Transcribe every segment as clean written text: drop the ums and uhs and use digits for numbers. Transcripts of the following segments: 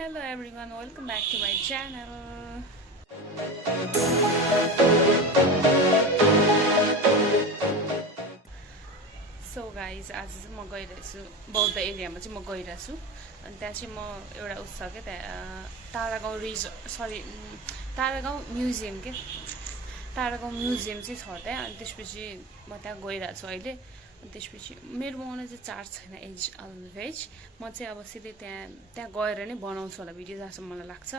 Hello everyone, welcome back to my channel. So guys, आज चाहिँ म गइरहेछु बौद्ध एरियामा चाहिँ म गइरहेछु अनि त्यहाँ चाहिँ म एउटा उस छ के त्यहाँ तारागाउँ म्युजियम के तारागाउँ म्युजियम चाहिँ छ त्यहाँ अनि त्यसपछि म त्यहाँ गइरहेछु अहिले अनि त्यसपछि मेरोमा आउन चाहिँ चार्ज छैन एज अलवेज म चाहिँ अब सिधै त्यहाँ गएर नै बनाउँछु होला भिडियो जहाँसम्म मलाई लाग्छ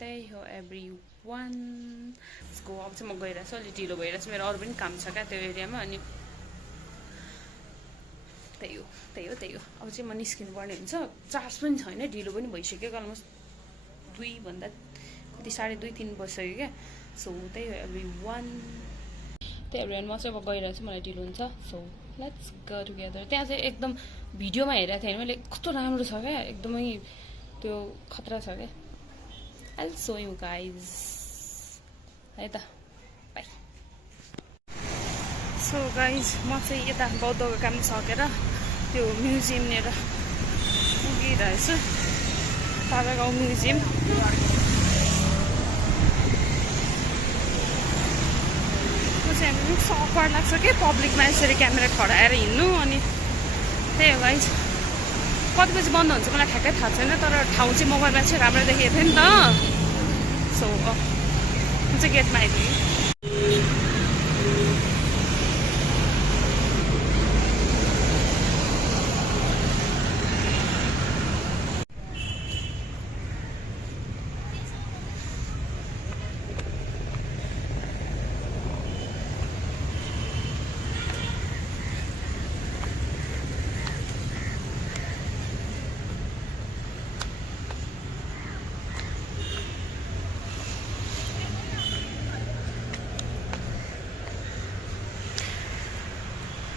त्यही हो एभ्री वान यसको अब चाहिँ म गइरहेछु अलिक ढिलो भइरहेछ मेरो अरू पनि काम छ क्या त्यो एरियामा अनि त्यही हो अब चाहिँ म निस्किनु पर्ने हुन्छ चार्ज पनि छैन ढिलो पनि भइसक्यो अलमोस्ट 2 भन्दा कति 2:30 3 बजिसक्यो क्या सो त्यही हो एभ्री वान म चाहिँ अब गइरहेको छु मलाई ढिलो हुन्छ सो लेट्स गो टुगेदर त्यहाँ चाहिँ एकदम भिडियोमा हेरेको थिएँ मैले कस्तो राम्रो छ क्या एकदमै त्यो खतरा छ क्या I will so you guys है त बाई सो गाइज म चाहिँ यता बौद्धको काम सकेर त्यो म्युजियमनिर पुगिरहेछु तारागाउँ म्युजियम सकवार्ड लाग्छ कि पब्लिकमा यसरी क्यामेरा खडाएर हिँड्नु अनि त्यही हो गाइज कति बजी बन्द हुन्छ मलाई ठ्याक्कै थाहा छैन तर ठाउँ चाहिँ मोबाइलमा चाहिँ राम्रो देखेको थियो नि त सो म चाहिँ गेटमा आइपुगेँ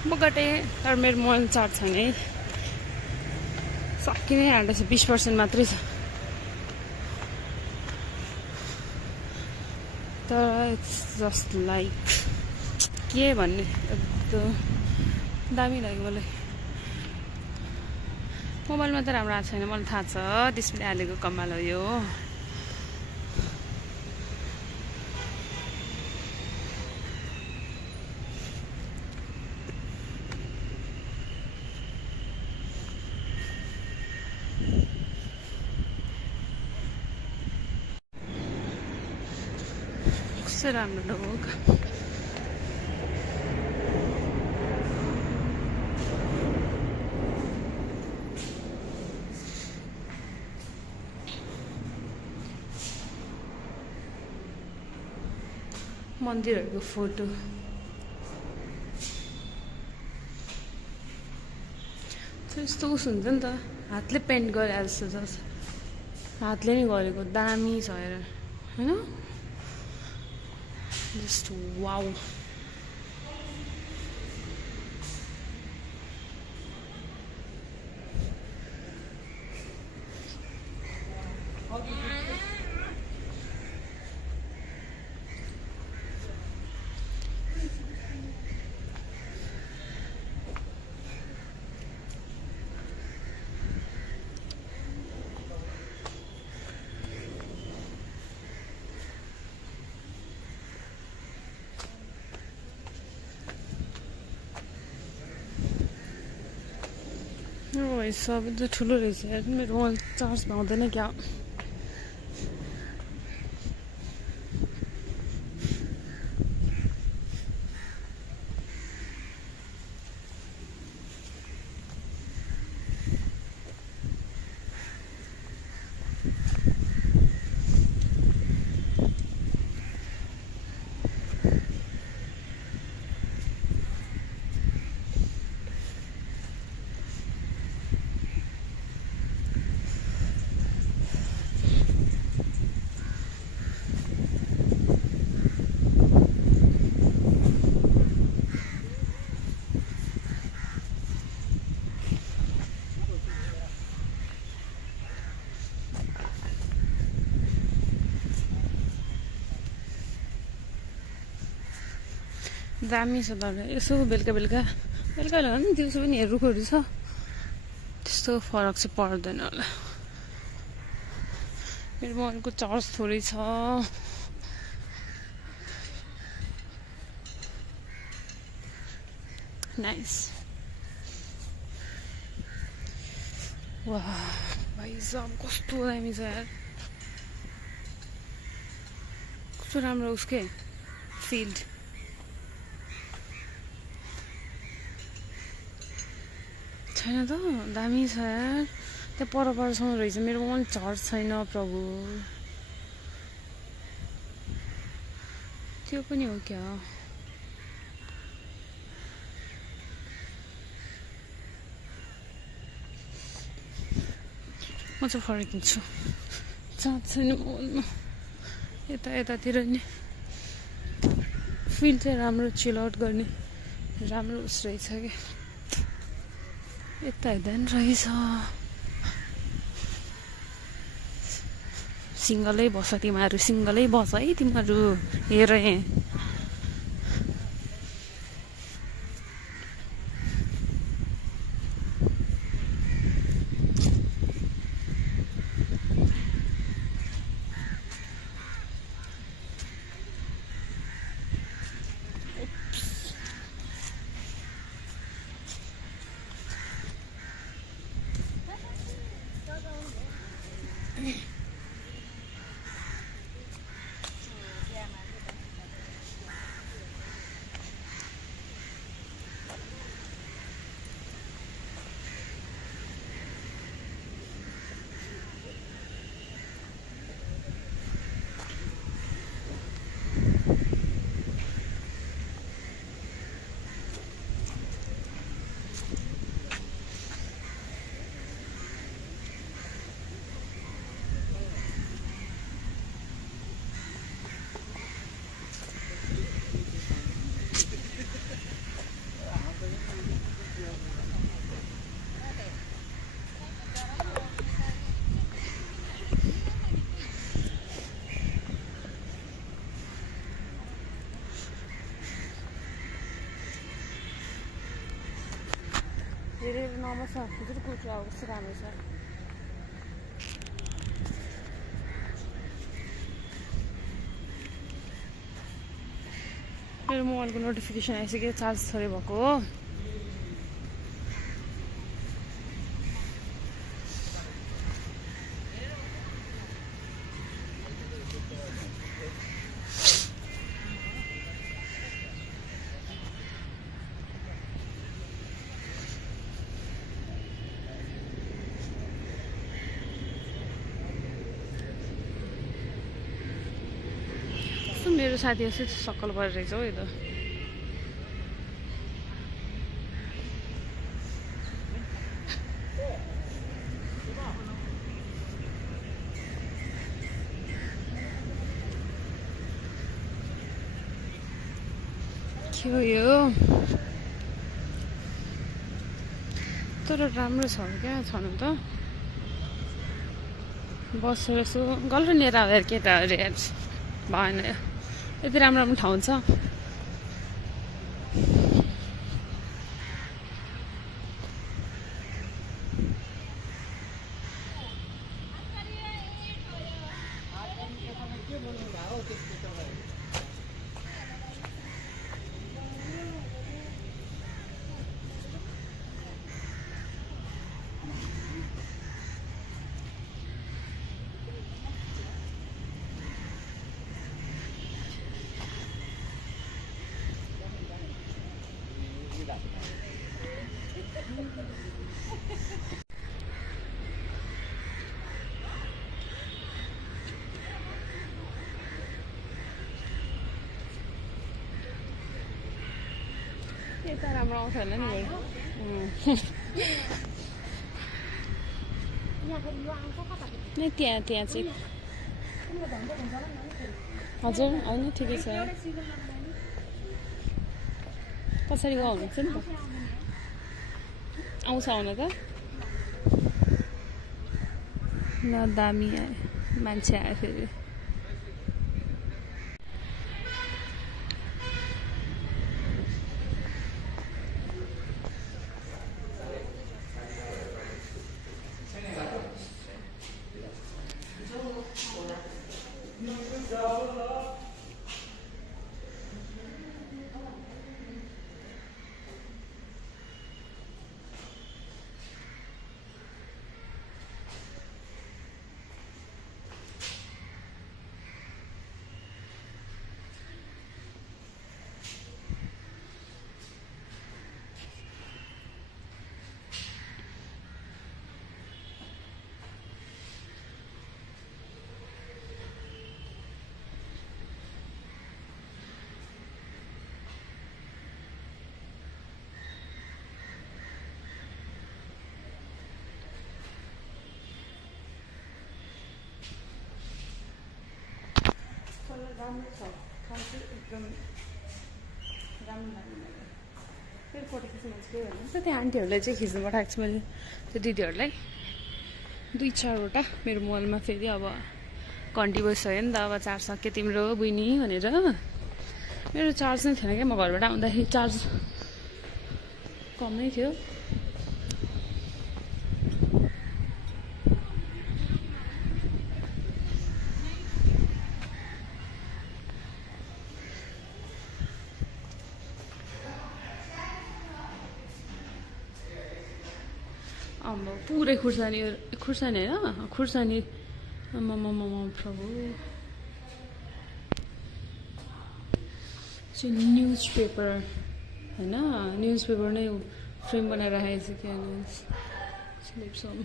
म गएँ तर मेरो मोबाइल चार्ज छैन है सकि नै आँटेछ 20% मात्रै छ तर इट्स जस्ट लाइक के भन्ने एकदम दामी लाग्यो मलाई मोबाइलमा त राम्रो आएको छैन मलाई थाहा छ डिस्प्ले हालेको कमाल हो यो राम्रो ढोक मन्दिरहरूको फोटो यस्तो उस हुन्छ नि त हातले पेन्ट गरे जस्तो छ हातले नै गरेको दामी छ हेर होइन Just wow. सब त ठुलो रहेछ मेरो मोबाइल चार्ज पाउँदैन क्या दामी छ तर यसो बेलुका होला नि दिउँसो पनि रुखहरू छ त्यस्तो फरक चाहिँ पर्दैन होला मेरो मोबाइलको चार्ज थोरै छ नाइस वाह भाइ साहब कस्तो दामी छ यार कस्तो राम्रो उसकै फिल्ड छैन त दामी छ यार त्यहाँ परसम्म रहेछ मेरो मोबाइल चार्ज छैन प्रभु त्यो पनि हो क्या म चाहिँ फर्किन्छु चार्ज छैन मोबाइलमा यतातिर नि फिल चाहिँ राम्रो चिल आउट गर्ने राम्रो उस रहेछ क्या यता हेर्दा नि रहेछ सिङ्गलै बस तिमीहरू सिङ्गलै बस है तिमीहरू हेर यहाँ धेरै नमस्ते हजुर कुर्ती अब कस्तो राम्रो छ मेरो मोबाइलको नोटिफिकेसन आइसक्यो चार्ज थोरै भएको हो मेरो साथी यस्तै सक्कल परेर रहेछ हौ यो त के हो यो तर राम्रो छ क्या छनु त बसेर यसो गल्ल लिएर आएर केटाहरू हेर्छ भएन यति राम्रो राम्रो ठाउँ छ यता राम्रो आउँछ होला नि नै त्यहाँ चाहिँ हजुर होइन ठिकै छ पछाडि गयो हुनुहुन्छ नि त आउँछ आउन त ल दामी आयो मान्छे आयो फेरि राम्रो छ ठाउँ चाहिँ एकदम राम्रो लाग्यो मलाई फेरि फोटो खिच्नु मन के भन्नुहुन्छ त्यो आन्टीहरूलाई चाहिँ खिच्नु पठाएको छु मैले त्यो दिदीहरूलाई 2-4वटा मेरो मोबाइलमा फेरि अब घन्टी बसिसक्यो नि त अब चार्ज सक्यो तिम्रो बुइनी भनेर मेरो चार्ज नै थिएन क्या म घरबाट आउँदाखेरि चार्ज कमै थियो अब पुरै खुर्सानी होइन खुर्सानी प्रभु चाहिँ न्युज पेपर होइन न्युज पेपर नै फ्रेम बनाएर राखेको छ क्या स्लिप्सम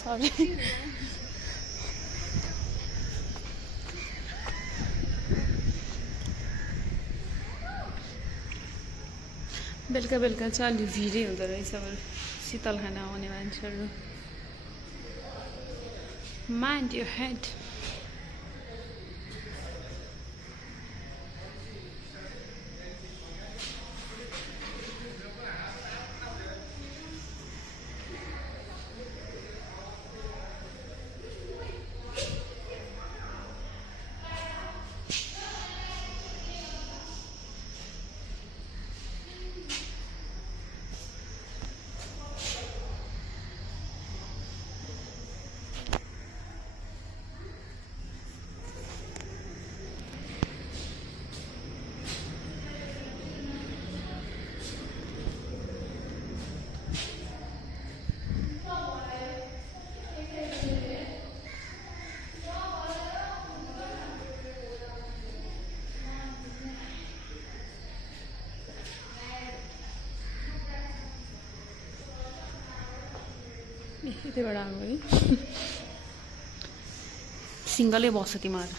सरी बेलुका बेलुका चाहिँ अलि भिडै हुँदो रहेछ अब शीतल खान आउने मान्छेहरू माइन्ड योर हेड यतैबाट आएको है सिङ्गलै बस्छ तिमीहरू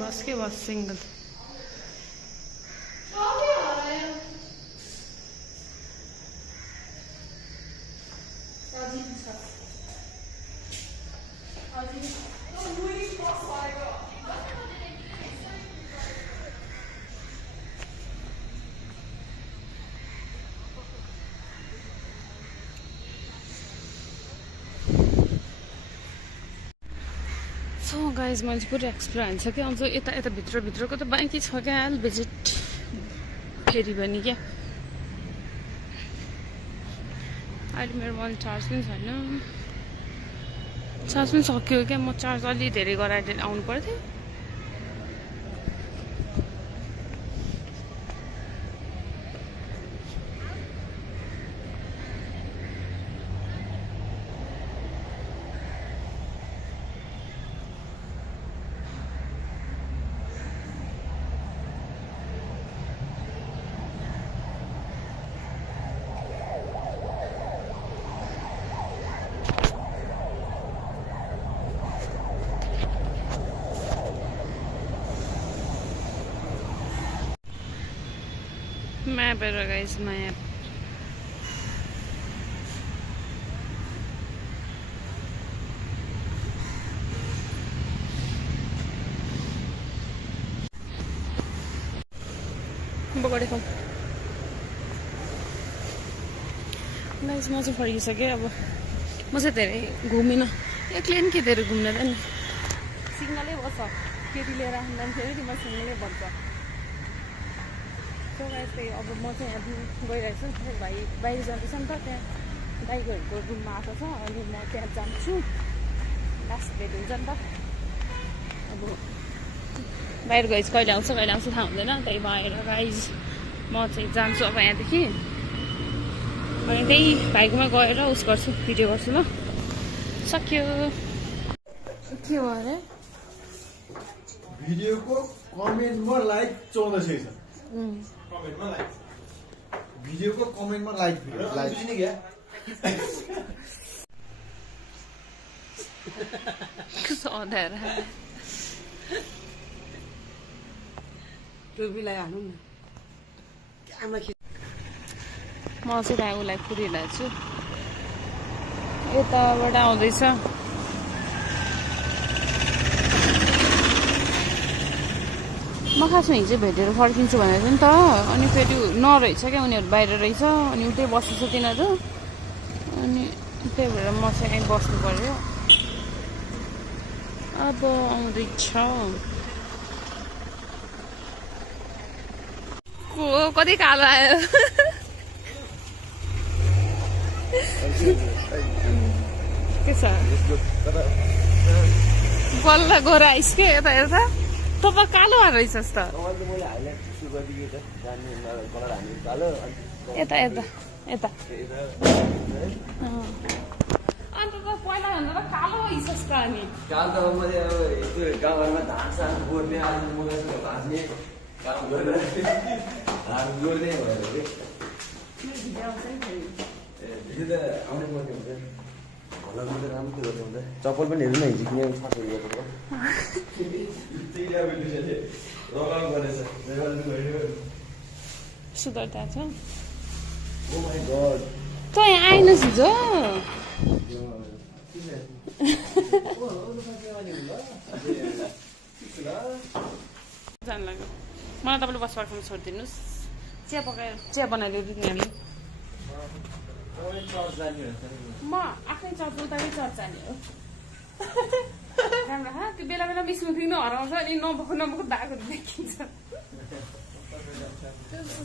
बस के बस सिङ्गल सो गाइज मैले पुरै एक्सप्लोर हान्छ क्या अझ यता यता भित्रको त बाँकी छ क्या भिजिट फेरि पनि क्या अहिले मेरो मोबाइल चार्ज पनि छैन चार्ज पनि सक्यो क्या म चार्ज अलि धेरै गराएर आउनु पर्थ्यो Map it, guys, map. बगडे खाऊ गाइस म चाहिँ फर्किसकेँ अब म चाहिँ धेरै घुमिनँ एक्लै नि के धेरै घुम्न त नि सिग्नलै बस्छ केटी लिएर आउँदा फेरि तिम्रो सिग्नलै बन्छ सो गाइस त्यही अब म चाहिँ यहाँ गइरहेको छु भाइ बाहिर जाँदैछ नि त त्यहाँ दाइकोहरूको रुममा आएको छ अनि म त्यहाँ जान्छु लास्ट भेट हुन्छ नि त अब बाहिर गएपछि कहिले आउँछ थाहा हुँदैन त्यही भएर गाइज म चाहिँ जान्छु अब यहाँदेखि अनि त्यही भाइकोमा गएर उस गर्छु भिडियो गर्छु ल सक्यो के भयो अरे भिडियोको कमेन्टमा लाइक 1400 छ कमेन्टमा लाइक भिडियोको कमेन्टमा लाइक बुझ्ने क्या सधैँ टोपीलाई हालौँ न म चाहिँ त्यहाँ उसलाई कुरिरहेको छु यताबाट आउँदैछ म खासमा हिजो भेटेर फर्किन्छु भनेको नि त अनि फेरि नरहेछ क्या उनीहरू बाहिर रहेछ अनि उतै बस्दैछ तिनीहरू अनि त्यही भएर म चाहिँ यहीँ बस्नु पर्यो अब आउँदैछ कति कालो आयो के छ बल्ल गोरा आइस के यता यता तँ कालो रहेछस् त यता यता यता अन्त त पहिला भन्दा त कालो भइसस् त अनि गाउँघरमा धान सान गोड्ने आज मगाइ भाँच्ने काम गरेर धान गोड्ने भयो त आउने पर्ने हुन्छ होला त राम्रो गर्नु हुन्छ चप्पल पनि हेर्नु न हिजो किने 600 रुपियाँको सुधर्ता छ ओ माय गॉड त यहाँ आइनस् हिजो जानु लाग्यो मलाई तपाईँले बस पर्खाउनु छोडिदिनुहोस् चिया बनाइदियो दुनियाँले म आफ्नै चर्च उताकै चर्च जाने हो राम्रो त्यो बेला बेला स्मृति हराउँछ अनि नभएको दागहरू देखिन्छ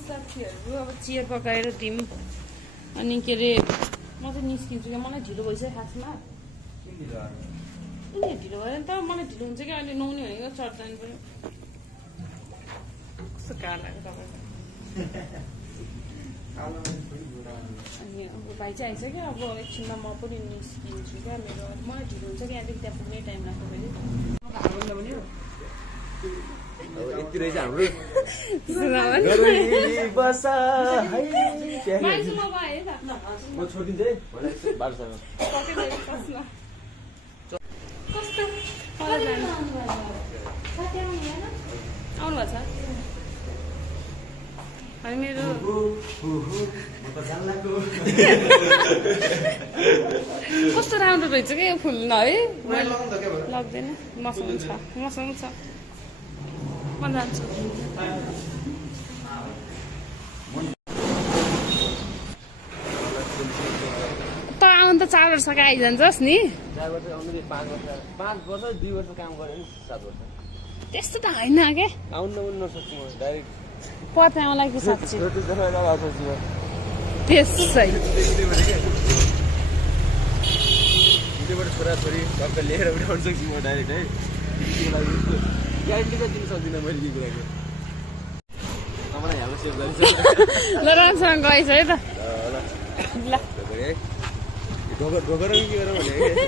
साथीहरू अब चिया पकाएर दिउँ अनि के अरे म चाहिँ निस्किन्छु क्या मलाई ढिलो भइसक्यो खासमा उनीहरू ढिलो भयो नि त मलाई ढिलो हुन्छ क्या अहिले नुहाउने भनेको चर्च जानु पऱ्यो कस्तो गाह्रो लाग्यो तपाईँको अनि अब भाइ चाहिँ आइसक्यो अब एकछिनमा म पनि निस्किन्छु क्या मेरो मलाई ढिलो हुन्छ कि यहाँदेखि त्यहाँ पुग्ने टाइम लाग्छ फेरि यति रहेछ हाम्रो म छोडिदिन्छु है बाटोसँग आउनु भएको छ अनि मेरो कस्तो राम्रो रहेछ क्या यो फुल न है लाग्दैन मसँग छ म जान्छु त आउनु त 4 वर्षको आइजान्छस् नि 4 वर्ष आउनु 5 वर्ष 2 वर्ष काम गरेँ नि 7 वर्ष त्यस्तो त होइन क्या आउनु नसक्छु म डाइरेक्ट पत्ता आउला कि साँच्ची त्यसै छोरा छोरी टक्क लिएर उठाउन सक्छु म डाइरेक्ट है ग्यारेन्टी त दिन सक्दिनँ मैले के कुराको तपाईँलाई हाम्रो सेभ गरिन्छ ल राम्रोसँग गएछ है त ल ढोकर के गरौँ भने है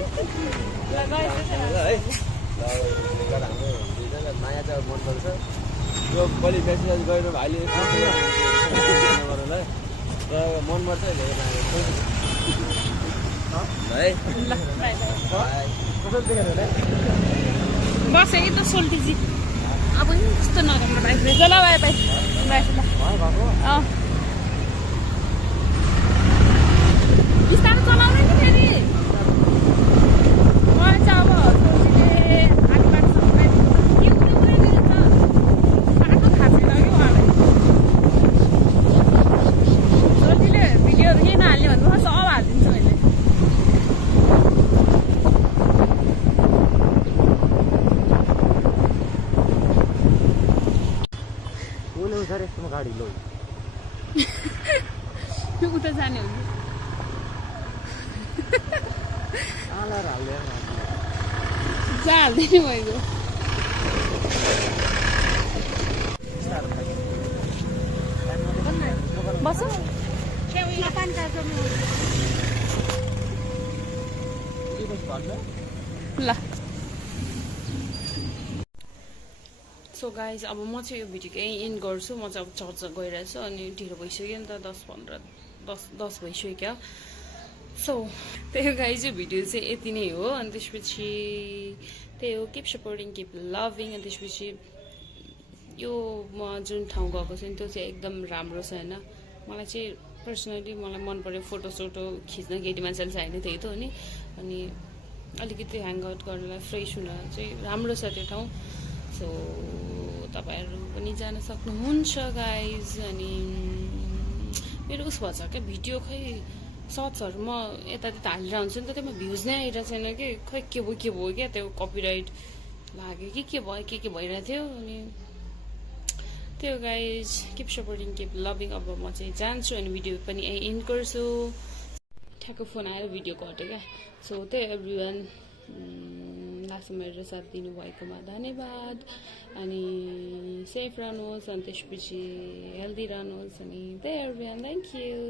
हाम्रो माया चाहिँ मनपर्छ त्यो कहिले मेसेज गरेर भाइले तर मनपर्छ है बस्यो कि त सोल्टिजी अब कस्तो नराम्रो बाइक रहेछ ल बाई बाई बिस्तारो चलाउने नि फेरि मलाई चाहिँ अब सोल्टीले आधी बाटोसम्म के उनीहरू त बाटो थाहा छैन कि उहाँलाई सोल्टीले भिडियोहरू केही नहाल्ने भन्नु सब हालिदिन्छु मैले सर यस्तोमा गाडी लो उता जाने हो जा हाल्दैन भएको बस ल सो गाइज अब म चाहिँ यो भिडियो यहीँ एन्ड गर्छु म चाहिँ अब चर्च गइरहेको छु अनि ढिलो भइसक्यो नि त 10 भइसक्यो सो त्यही गाइज यो भिडियो चाहिँ यति नै हो अनि त्यसपछि त्यही हो किप सपोर्टिङ किप लभिङ अनि त्यसपछि यो म जुन ठाउँ गएको छु नि त्यो चाहिँ एकदम राम्रो छ होइन मलाई चाहिँ पर्सनली मलाई मन पर्यो फोटोसोटो खिच्न केटी मान्छेले चाहिने त्यही त हो नि अनि अलिकति ह्याङआउट गर्नलाई फ्रेस हुन चाहिँ राम्रो छ त्यो ठाउँ सो तपाईँहरू पनि जान सक्नुहुन्छ गाइज अनि मेरो उस भन्छ क्या भिडियो खै सर्ट्सहरू म यता त्यता हालिरहेको हुन्छु नि त त्यसमा भ्युज नै आइरहेको छैन कि खै के भयो क्या त्यो कपिराइट लाग्यो कि के भयो के भइरहेको थियो अनि त्यो guys keep supporting keep loving अब म चाहिँ जान्छु अनि भिडियो पनि एन्ड गर्छु ठ्याक्क फोन आएर भिडियो कट्यो क्या सो त्यही एभ्रिवान लास्टमा मेरो साथ दिनुभएकोमा धन्यवाद अनि सेफ रहनुहोस् अनि त्यसपछि हेल्दी रहनुहोस् अनि त्यही एभ्रिवान थ्याङ्क यू